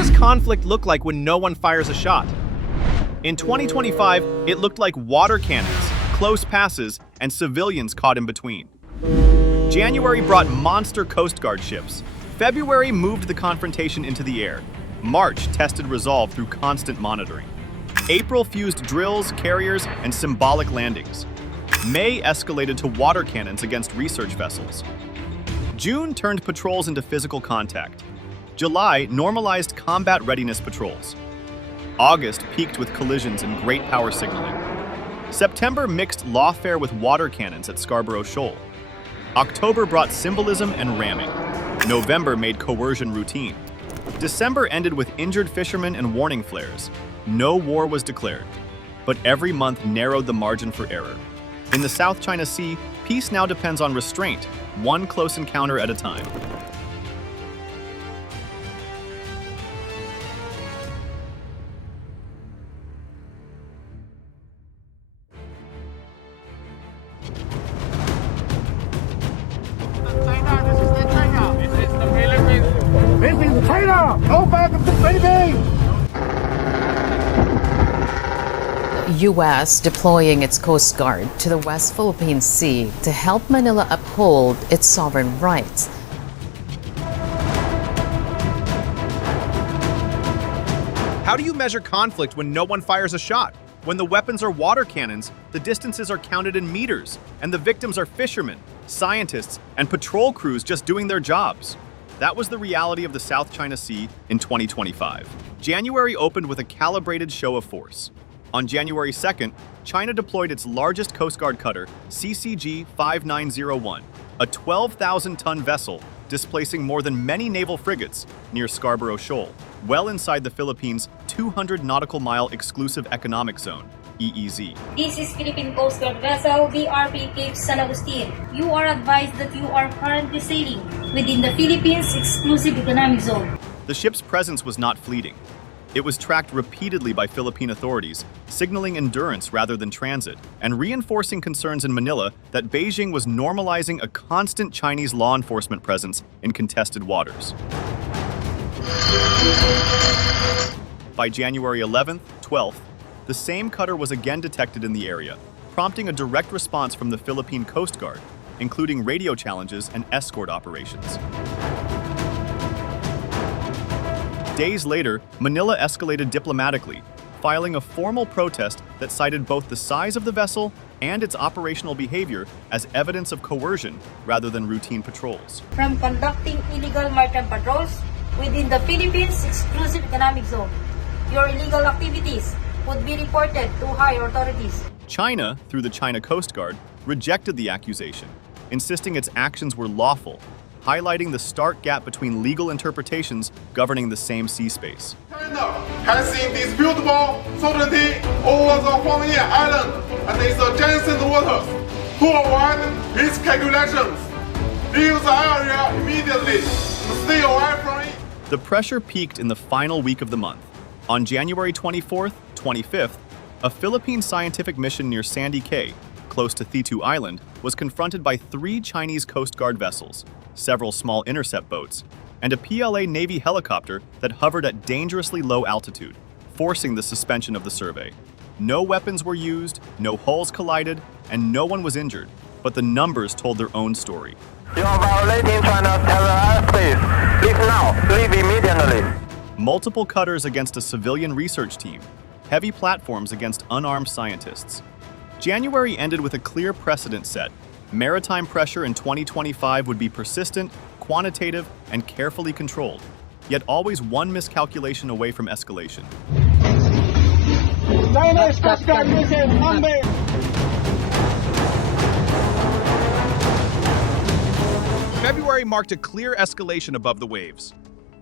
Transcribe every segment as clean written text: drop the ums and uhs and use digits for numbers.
does conflict look like when no one fires a shot? In 2025, it looked like water cannons, close passes, and civilians caught in between. January brought monster Coast Guard ships. February moved the confrontation into the air. March tested resolve through constant monitoring. April fused drills, carriers, and symbolic landings. May escalated to water cannons against research vessels. June turned patrols into physical contact. July normalized combat readiness patrols. August peaked with collisions and great power signaling. September mixed lawfare with water cannons at Scarborough Shoal. October brought symbolism and ramming. November made coercion routine. December ended with injured fishermen and warning flares. No war was declared, but every month narrowed the margin for error. In the South China Sea, peace now depends on restraint, one close encounter at a time. China, this is the China. This is the Philippines. This is China. Go back to the Philippines. U.S. deploying its Coast Guard to the West Philippine Sea to help Manila uphold its sovereign rights. How do you measure conflict when no one fires a shot? When the weapons are water cannons, the distances are counted in meters, and the victims are fishermen, scientists, and patrol crews just doing their jobs. That was the reality of the South China Sea in 2025. January opened with a calibrated show of force. On January 2nd, China deployed its largest Coast Guard cutter, CCG-5901, a 12,000-ton vessel displacing more than many naval frigates near Scarborough Shoal, well inside the Philippines' 200 nautical mile exclusive economic zone, EEZ. This is Philippine Coast Guard vessel VRP Cape San Agustin. You are advised that you are currently sailing within the Philippines' exclusive economic zone. The ship's presence was not fleeting. It was tracked repeatedly by Philippine authorities, signaling endurance rather than transit, and reinforcing concerns in Manila that Beijing was normalizing a constant Chinese law enforcement presence in contested waters. By January 11th, 12th, the same cutter was again detected in the area, prompting a direct response from the Philippine Coast Guard, including radio challenges and escort operations. Days later, Manila escalated diplomatically, filing a formal protest that cited both the size of the vessel and its operational behavior as evidence of coercion rather than routine patrols. From conducting illegal maritime patrols within the Philippines' exclusive economic zone, your illegal activities would be reported to higher authorities. China, through the China Coast Guard, rejected the accusation, insisting its actions were lawful, highlighting the stark gap between legal interpretations governing the same sea space. China has indisputable sovereignty over the Huangye Island and its adjacent waters. To avoid miscalculations, leave the area immediately and stay away from it. The pressure peaked in the final week of the month. On January 24th, 25th, a Philippine scientific mission near Sandy Cay, close to Thitu Island, was confronted by 3 Chinese Coast Guard vessels, several small intercept boats, and a PLA Navy helicopter that hovered at dangerously low altitude, forcing the suspension of the survey. No weapons were used, no hulls collided, and no one was injured, but the numbers told their own story. You are violating China's territorial airspace. Leave now. Leave immediately. Multiple cutters against a civilian research team, heavy platforms against unarmed scientists. January ended with a clear precedent set. Maritime pressure in 2025 would be persistent, quantitative, and carefully controlled, yet always one miscalculation away from escalation. China's Coast Guard mission number. February marked a clear escalation above the waves.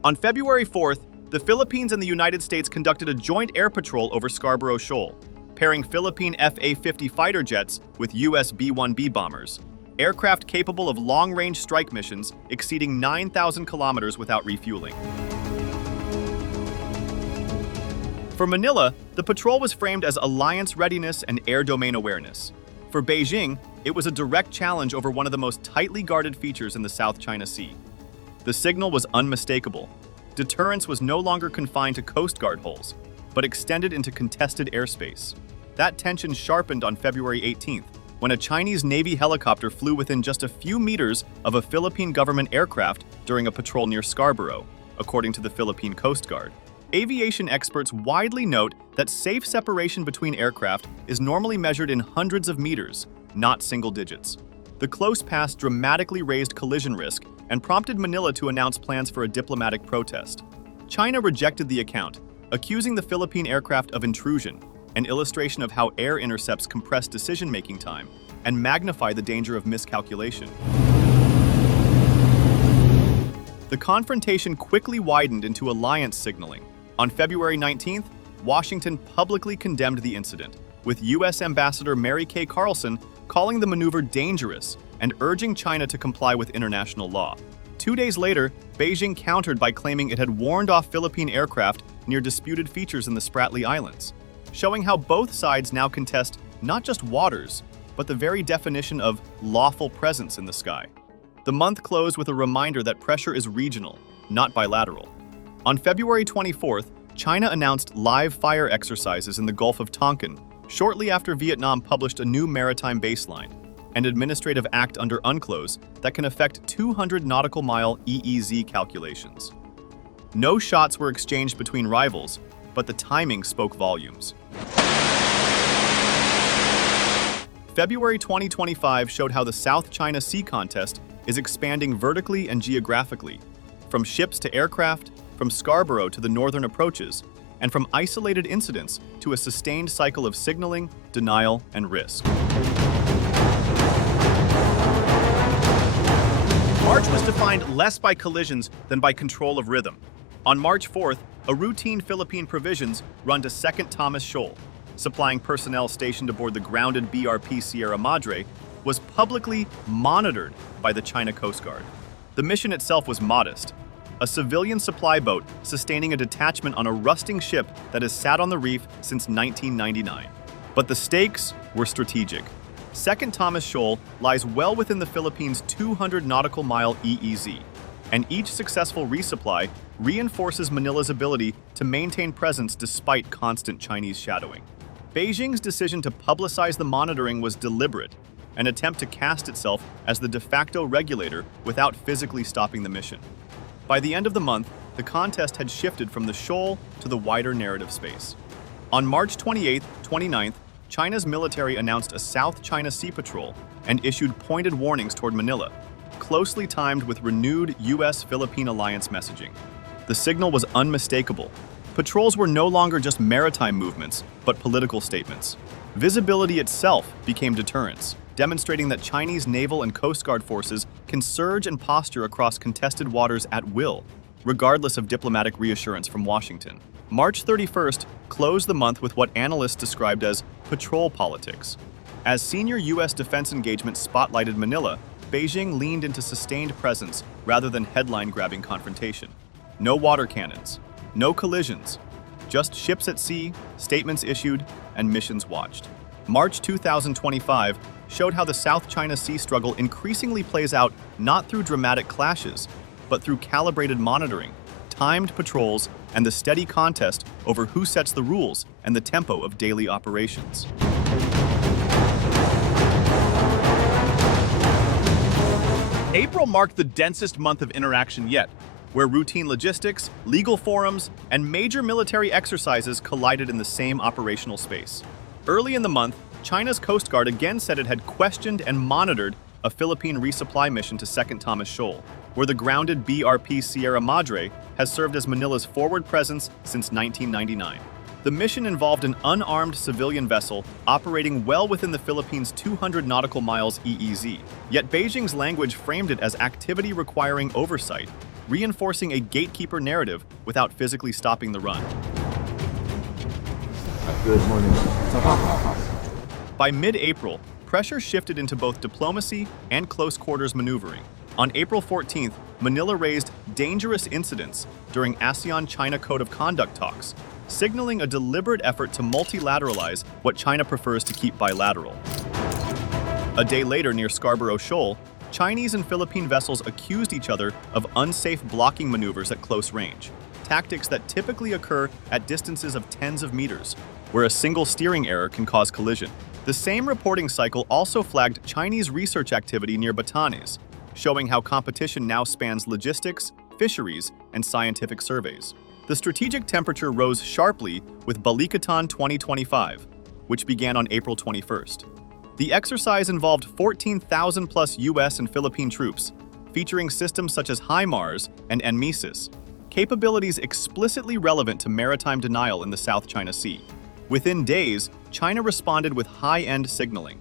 On February 4th, the Philippines and the United States conducted a joint air patrol over Scarborough Shoal, pairing Philippine F-A-50 fighter jets with US B-1B bombers, aircraft capable of long-range strike missions exceeding 9,000 kilometers without refueling. For Manila, the patrol was framed as alliance readiness and air domain awareness. For Beijing, it was a direct challenge over one of the most tightly guarded features in the South China Sea. The signal was unmistakable: Deterrence was no longer confined to Coast Guard holes, but extended into contested airspace. That tension sharpened on February 18th, when a Chinese Navy helicopter flew within just a few meters of a Philippine government aircraft during a patrol near Scarborough, according to the Philippine Coast Guard. Aviation experts widely note that safe separation between aircraft is normally measured in hundreds of meters, not single digits. The close pass dramatically raised collision risk and prompted Manila to announce plans for a diplomatic protest. China rejected the account, accusing the Philippine aircraft of intrusion, an illustration of how air intercepts compress decision-making time and magnify the danger of miscalculation. The confrontation quickly widened into alliance signaling. On February 19th, Washington publicly condemned the incident, with U.S. Ambassador Mary Kay Carlson calling the maneuver dangerous and urging China to comply with international law. 2 days later, Beijing countered by claiming it had warned off Philippine aircraft near disputed features in the Spratly Islands, showing how both sides now contest not just waters, but the very definition of lawful presence in the sky. The month closed with a reminder that pressure is regional, not bilateral. On February 24th, China announced live fire exercises in the Gulf of Tonkin, shortly after Vietnam published a new maritime baseline, an administrative act under UNCLOS that can affect 200 nautical mile EEZ calculations. No shots were exchanged between rivals, but the timing spoke volumes. February 2025 showed how the South China Sea contest is expanding vertically and geographically, from ships to aircraft, from Scarborough to the northern approaches, and from isolated incidents to a sustained cycle of signaling, denial, and risk. March was defined less by collisions than by control of rhythm. On March 4th, a routine Philippine provisions run to 2nd Thomas Shoal, supplying personnel stationed aboard the grounded BRP Sierra Madre, was publicly monitored by the China Coast Guard. The mission itself was modest, a civilian supply boat sustaining a detachment on a rusting ship that has sat on the reef since 1999. But the stakes were strategic. 2nd Thomas Shoal lies well within the Philippines' 200 nautical mile EEZ, and each successful resupply reinforces Manila's ability to maintain presence despite constant Chinese shadowing. Beijing's decision to publicize the monitoring was deliberate, an attempt to cast itself as the de facto regulator without physically stopping the mission. By the end of the month, the contest had shifted from the shoal to the wider narrative space. On March 28th, 29th, China's military announced a South China Sea Patrol and issued pointed warnings toward Manila, closely timed with renewed U.S.-Philippine alliance messaging. The signal was unmistakable. Patrols were no longer just maritime movements, but political statements. Visibility itself became deterrence, demonstrating that Chinese naval and Coast Guard forces can surge and posture across contested waters at will, regardless of diplomatic reassurance from Washington. March 31st closed the month with what analysts described as patrol politics. As senior U.S. defense engagement spotlighted Manila, Beijing leaned into sustained presence rather than headline-grabbing confrontation. No water cannons, no collisions, just ships at sea, statements issued, and missions watched. March 2025 showed how the South China Sea struggle increasingly plays out not through dramatic clashes, but through calibrated monitoring, timed patrols, and the steady contest over who sets the rules and the tempo of daily operations. April marked the densest month of interaction yet, where routine logistics, legal forums, and major military exercises collided in the same operational space. Early in the month, China's Coast Guard again said it had questioned and monitored a Philippine resupply mission to 2nd Thomas Shoal, where the grounded BRP Sierra Madre has served as Manila's forward presence since 1999. The mission involved an unarmed civilian vessel operating well within the Philippines' 200 nautical miles EEZ, yet Beijing's language framed it as activity requiring oversight, reinforcing a gatekeeper narrative without physically stopping the run. Good morning. By mid-April, pressure shifted into both diplomacy and close-quarters maneuvering. On April 14th, Manila raised dangerous incidents during ASEAN-China Code of Conduct talks, signaling a deliberate effort to multilateralize what China prefers to keep bilateral. A day later, near Scarborough Shoal, Chinese and Philippine vessels accused each other of unsafe blocking maneuvers at close range. tactics that typically occur at distances of tens of meters, where a single steering error can cause collision. The same reporting cycle also flagged Chinese research activity near Batanes, showing how competition now spans logistics, fisheries, and scientific surveys. The strategic temperature rose sharply with Balikatan 2025, which began on April 21st. The exercise involved 14,000 plus US and Philippine troops, featuring systems such as HIMARS and NMESIS, capabilities explicitly relevant to maritime denial in the South China Sea. Within days, China responded with high-end signaling.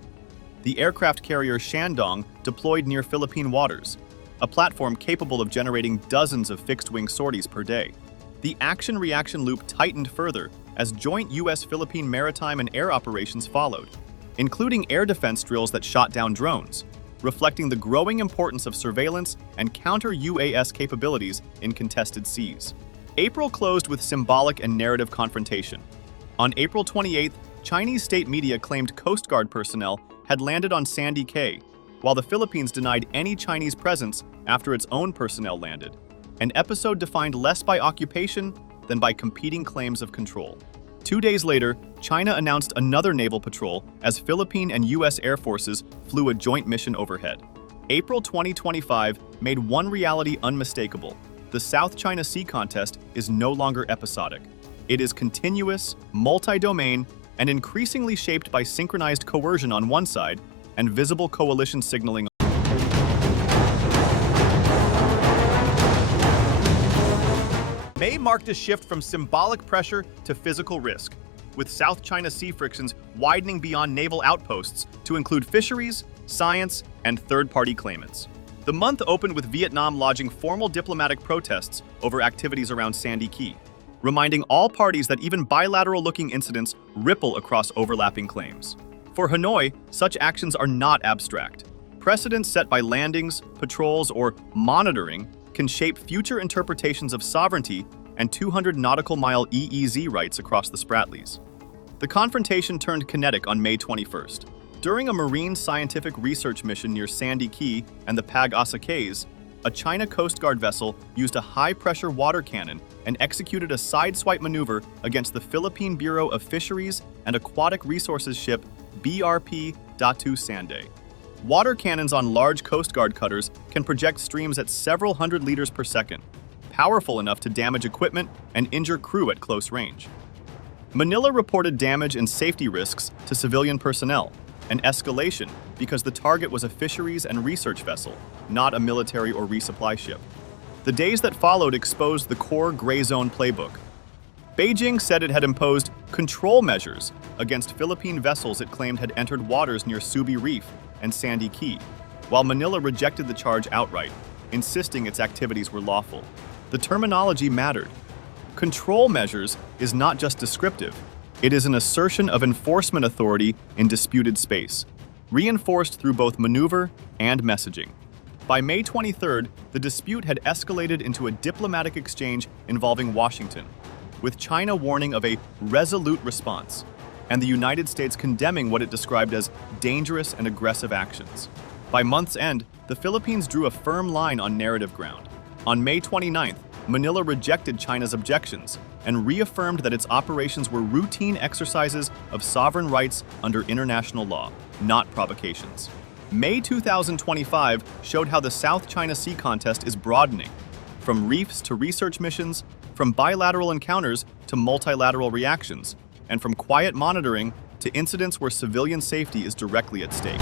The aircraft carrier Shandong deployed near Philippine waters, a platform capable of generating dozens of fixed-wing sorties per day. The action-reaction loop tightened further as joint US-Philippine maritime and air operations followed, including air defense drills that shot down drones, reflecting the growing importance of surveillance and counter-UAS capabilities in contested seas. April closed with symbolic and narrative confrontation. On April 28th, Chinese state media claimed Coast Guard personnel had landed on Sandy Cay, while the Philippines denied any Chinese presence after its own personnel landed, an episode defined less by occupation than by competing claims of control. 2 days later, China announced another naval patrol as Philippine and US Air Forces flew a joint mission overhead. April 2025 made one reality unmistakable: the South China Sea contest is no longer episodic. It is continuous, multi-domain, and increasingly shaped by synchronized coercion on one side and visible coalition signaling. May marked a shift from symbolic pressure to physical risk, with South China Sea frictions widening beyond naval outposts to include fisheries, science, and third-party claimants. The month opened with Vietnam lodging formal diplomatic protests over activities around Sandy Cay, reminding all parties that even bilateral-looking incidents ripple across overlapping claims. For Hanoi, such actions are not abstract. Precedents set by landings, patrols, or monitoring can shape future interpretations of sovereignty and 200 nautical mile EEZ rights across the Spratlys. The confrontation turned kinetic on May 21st. During a marine scientific research mission near Sandy Cay and the Pag-asa Cays, a China Coast Guard vessel used a high-pressure water cannon and executed a sideswipe maneuver against the Philippine Bureau of Fisheries and Aquatic Resources ship BRP Datu Sanday. Water cannons on large Coast Guard cutters can project streams at several hundred liters per second, powerful enough to damage equipment and injure crew at close range. Manila reported damage and safety risks to civilian personnel, an escalation because the target was a fisheries and research vessel, not a military or resupply ship. The days that followed exposed the core gray zone playbook. Beijing said it had imposed control measures against Philippine vessels it claimed had entered waters near Subi Reef and Sandy Cay, while Manila rejected the charge outright, insisting its activities were lawful. The terminology mattered. Control measures is not just descriptive, it is an assertion of enforcement authority in disputed space, reinforced through both maneuver and messaging. By May 23rd, the dispute had escalated into a diplomatic exchange involving Washington, with China warning of a resolute response, and the United States condemning what it described as dangerous and aggressive actions. By month's end, the Philippines drew a firm line on narrative ground. On May 29th, Manila rejected China's objections and reaffirmed that its operations were routine exercises of sovereign rights under international law, not provocations. May 2025 showed how the South China Sea contest is broadening, from reefs to research missions, from bilateral encounters to multilateral reactions, and from quiet monitoring to incidents where civilian safety is directly at stake.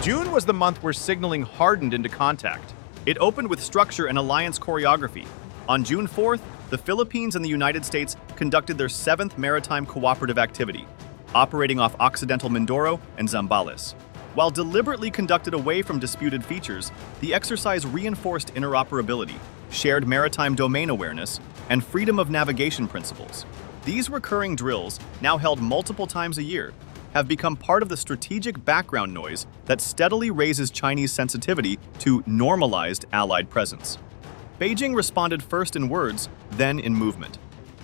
June was the month where signaling hardened into contact. It opened with structure and alliance choreography. On June 4th, the Philippines and the United States conducted their 7th maritime cooperative activity, operating off Occidental Mindoro and Zambales. While deliberately conducted away from disputed features, the exercise reinforced interoperability, shared maritime domain awareness, and freedom of navigation principles. These recurring drills, now held multiple times a year, have become part of the strategic background noise that steadily raises Chinese sensitivity to normalized Allied presence. Beijing responded first in words, then in movement.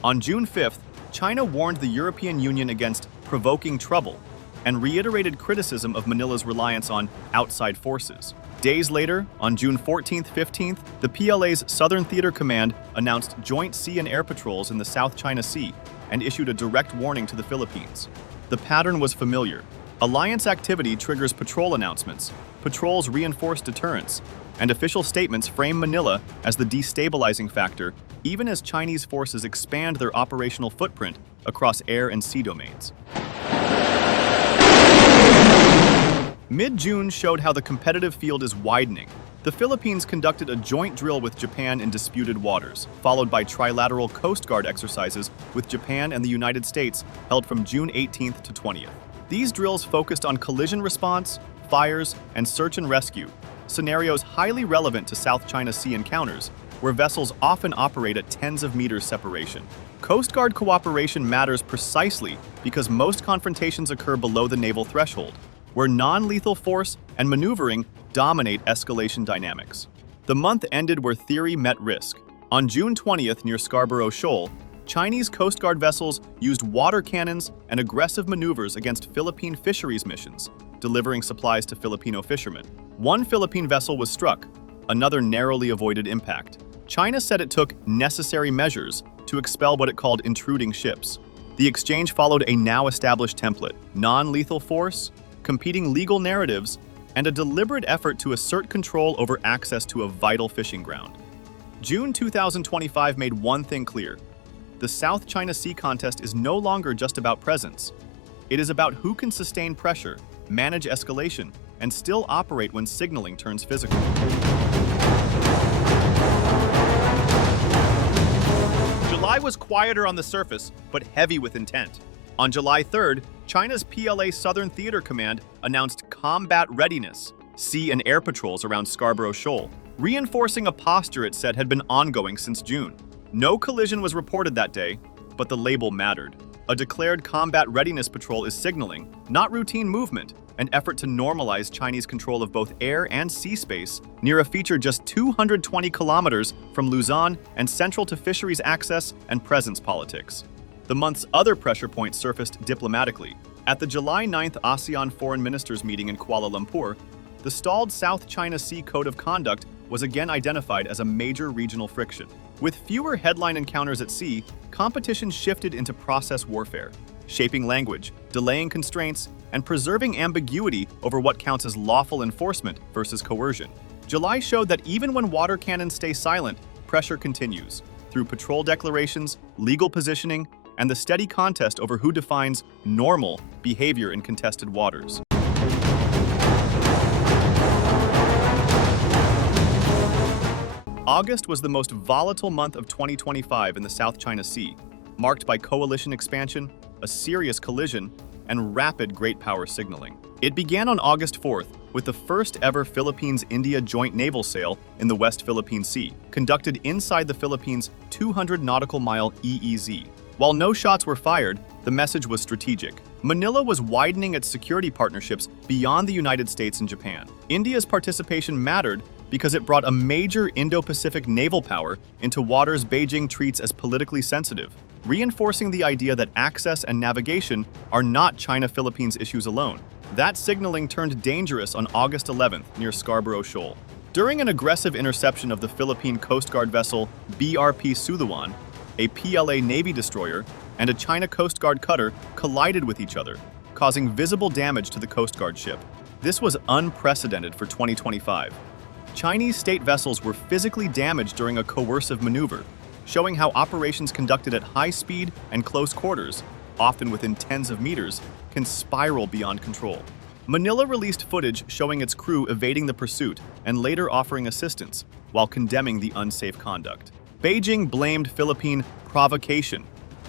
On June 5th, China warned the European Union against provoking trouble and reiterated criticism of Manila's reliance on outside forces. Days later, on June 14th, 15th, the PLA's Southern Theater Command announced joint sea and air patrols in the South China Sea and issued a direct warning to the Philippines. The pattern was familiar. Alliance activity triggers patrol announcements, patrols reinforce deterrence, and official statements frame Manila as the destabilizing factor, even as Chinese forces expand their operational footprint across air and sea domains. Mid-June showed how the competitive field is widening. The Philippines conducted a joint drill with Japan in disputed waters, followed by trilateral Coast Guard exercises with Japan and the United States held from June 18th to 20th. These drills focused on collision response, fires, and search and rescue, scenarios highly relevant to South China Sea encounters, where vessels often operate at tens of meters separation. Coast Guard cooperation matters precisely because most confrontations occur below the naval threshold, where non-lethal force and maneuvering dominate escalation dynamics. The month ended where theory met risk. On June 20th near Scarborough Shoal, Chinese Coast Guard vessels used water cannons and aggressive maneuvers against Philippine fisheries missions, delivering supplies to Filipino fishermen. One Philippine vessel was struck, another narrowly avoided impact. China said it took necessary measures to expel what it called intruding ships. The exchange followed a now-established template: non-lethal force, competing legal narratives, and a deliberate effort to assert control over access to a vital fishing ground. June 2025 made one thing clear: the South China Sea contest is no longer just about presence. It is about who can sustain pressure, manage escalation, and still operate when signaling turns physical. July was quieter on the surface, but heavy with intent. On July 3rd, China's PLA Southern Theater Command announced combat readiness, sea and air patrols around Scarborough Shoal, reinforcing a posture it said had been ongoing since June. No collision was reported that day, but the label mattered. A declared combat readiness patrol is signaling, not routine movement, an effort to normalize Chinese control of both air and sea space near a feature just 220 kilometers from Luzon and central to fisheries access and presence politics. The month's other pressure points surfaced diplomatically. At the July 9th ASEAN Foreign Ministers meeting in Kuala Lumpur, the stalled South China Sea Code of Conduct was again identified as a major regional friction. With fewer headline encounters at sea, competition shifted into process warfare, shaping language, delaying constraints, and preserving ambiguity over what counts as lawful enforcement versus coercion. July showed that even when water cannons stay silent, pressure continues through patrol declarations, legal positioning, and the steady contest over who defines normal behavior in contested waters. August was the most volatile month of 2025 in the South China Sea, marked by coalition expansion, a serious collision, and rapid great power signaling. It began on August 4th with the first ever Philippines-India joint naval sail in the West Philippine Sea, conducted inside the Philippines' 200 nautical mile EEZ. While no shots were fired, the message was strategic. Manila was widening its security partnerships beyond the United States and Japan. India's participation mattered because it brought a major Indo-Pacific naval power into waters Beijing treats as politically sensitive, reinforcing the idea that access and navigation are not China-Philippines issues alone. That signaling turned dangerous on August 11th near Scarborough Shoal. During an aggressive interception of the Philippine Coast Guard vessel BRP Suluan, a PLA Navy destroyer and a China Coast Guard cutter collided with each other, causing visible damage to the Coast Guard ship. This was unprecedented for 2025. Chinese state vessels were physically damaged during a coercive maneuver, showing how operations conducted at high speed and close quarters, often within tens of meters, can spiral beyond control. Manila released footage showing its crew evading the pursuit and later offering assistance, while condemning the unsafe conduct. Beijing blamed Philippine provocation,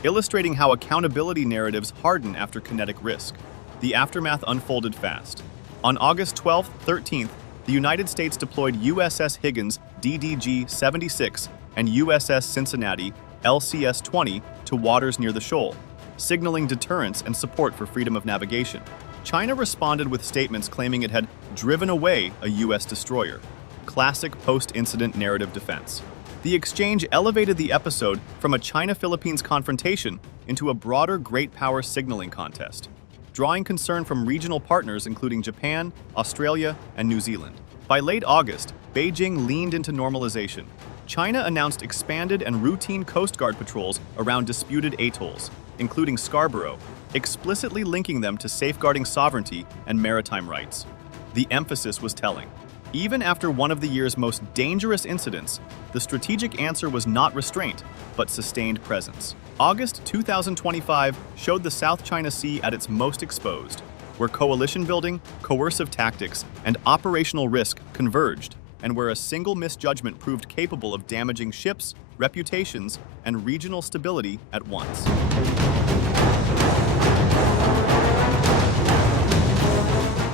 illustrating how accountability narratives harden after kinetic risk. The aftermath unfolded fast. On August 12th, 13th, the United States deployed USS Higgins DDG-76 and USS Cincinnati LCS-20 to waters near the shoal, signaling deterrence and support for freedom of navigation. China responded with statements claiming it had driven away a U.S. destroyer. Classic post-incident narrative defense. The exchange elevated the episode from a China-Philippines confrontation into a broader great power signaling contest, drawing concern from regional partners including Japan, Australia, and New Zealand. By late August, Beijing leaned into normalization. China announced expanded and routine Coast Guard patrols around disputed atolls, including Scarborough, explicitly linking them to safeguarding sovereignty and maritime rights. The emphasis was telling. Even after one of the year's most dangerous incidents, the strategic answer was not restraint, but sustained presence. August 2025 showed the South China Sea at its most exposed, where coalition building, coercive tactics, and operational risk converged, and where a single misjudgment proved capable of damaging ships, reputations, and regional stability at once.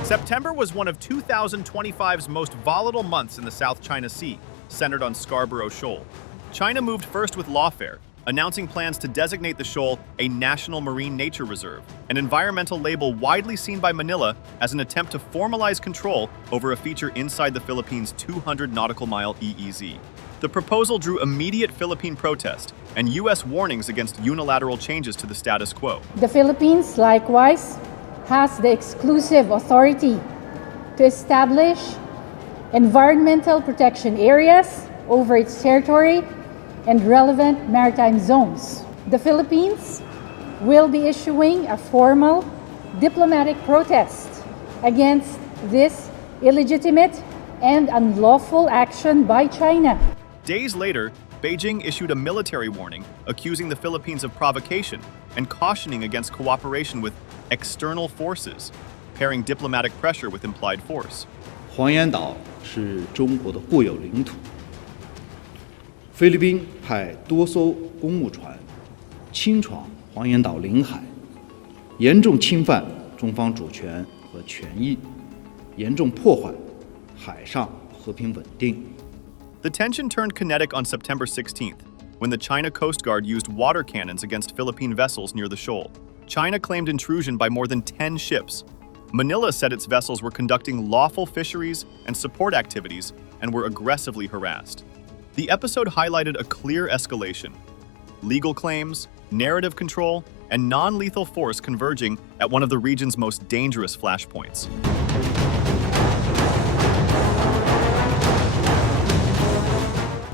September was one of 2025's most volatile months in the South China Sea, centered on Scarborough Shoal. China moved first with Lawfare, announcing plans to designate the shoal a National Marine Nature Reserve, an environmental label widely seen by Manila as an attempt to formalize control over a feature inside the Philippines' 200 nautical mile EEZ. The proposal drew immediate Philippine protest and U.S. warnings against unilateral changes to the status quo. The Philippines, likewise, has the exclusive authority to establish environmental protection areas over its territory and relevant maritime zones. The Philippines will be issuing a formal diplomatic protest against this illegitimate and unlawful action by China. Days later, Beijing issued a military warning accusing the Philippines of provocation and cautioning against cooperation with external forces, pairing diplomatic pressure with implied force. 黄岩岛是中国的固有领土，菲律宾派多艘公务船侵闯黄岩岛领海，严重侵犯中方主权和权益，严重破坏海上和平稳定。 The tension turned kinetic on September 16th, when the China Coast Guard used water cannons against Philippine vessels near the shoal. China claimed intrusion by more than 10 ships. Manila said its vessels were conducting lawful fisheries and support activities and were aggressively harassed. The episode highlighted a clear escalation: legal claims, narrative control, and non-lethal force converging at one of the region's most dangerous flashpoints.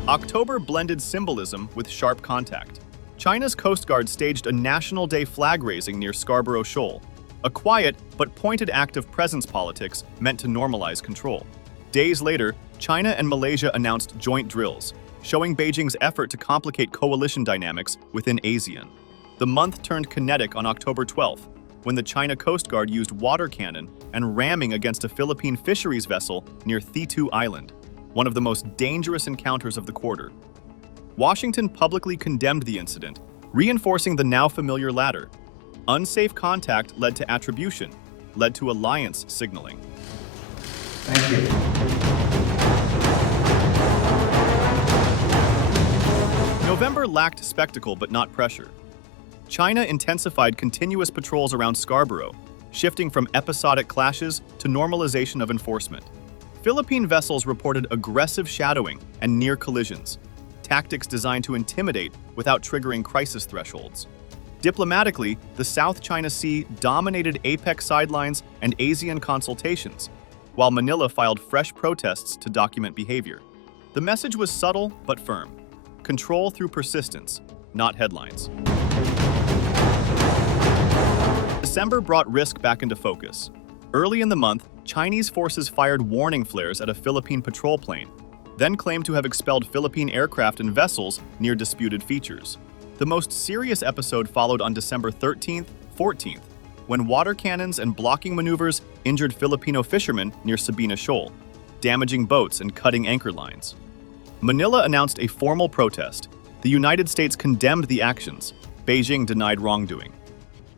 October blended symbolism with sharp contact. China's Coast Guard staged a National Day flag raising near Scarborough Shoal, a quiet but pointed act of presence politics meant to normalize control. Days later, China and Malaysia announced joint drills, showing Beijing's effort to complicate coalition dynamics within ASEAN. The month turned kinetic on October 12th, when the China Coast Guard used water cannon and ramming against a Philippine fisheries vessel near Thitu Island, one of the most dangerous encounters of the quarter. Washington publicly condemned the incident, reinforcing the now familiar ladder. Unsafe contact led to attribution, led to alliance signaling. Thank you. November lacked spectacle but not pressure. China intensified continuous patrols around Scarborough, shifting from episodic clashes to normalization of enforcement. Philippine vessels reported aggressive shadowing and near collisions, tactics designed to intimidate without triggering crisis thresholds. Diplomatically, the South China Sea dominated APEC sidelines and ASEAN consultations, while Manila filed fresh protests to document behavior. The message was subtle but firm: control through persistence, not headlines. December brought risk back into focus. Early in the month, Chinese forces fired warning flares at a Philippine patrol plane, then claimed to have expelled Philippine aircraft and vessels near disputed features. The most serious episode followed on December 13th, 14th, when water cannons and blocking maneuvers injured Filipino fishermen near Sabina Shoal, damaging boats and cutting anchor lines. Manila announced a formal protest. The United States condemned the actions. Beijing denied wrongdoing.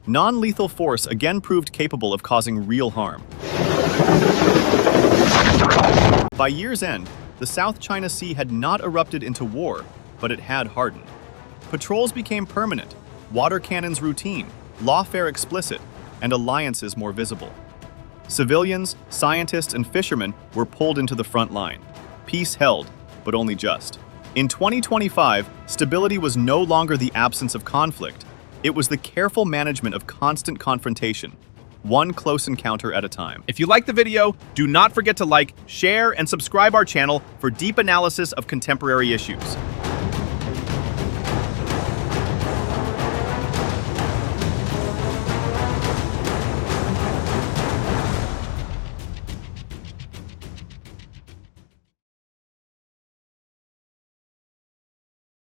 Non-lethal force again proved capable of causing real harm. By year's end, the South China Sea had not erupted into war, but it had hardened. Patrols became permanent, water cannons routine, lawfare explicit, and alliances more visible. Civilians, scientists, and fishermen were pulled into the front line. Peace held, but only just. In 2025, stability was no longer the absence of conflict. It was the careful management of constant confrontation. one close encounter at a time. If you like the video, do not forget to like, share, and subscribe our channel for deep analysis of contemporary issues.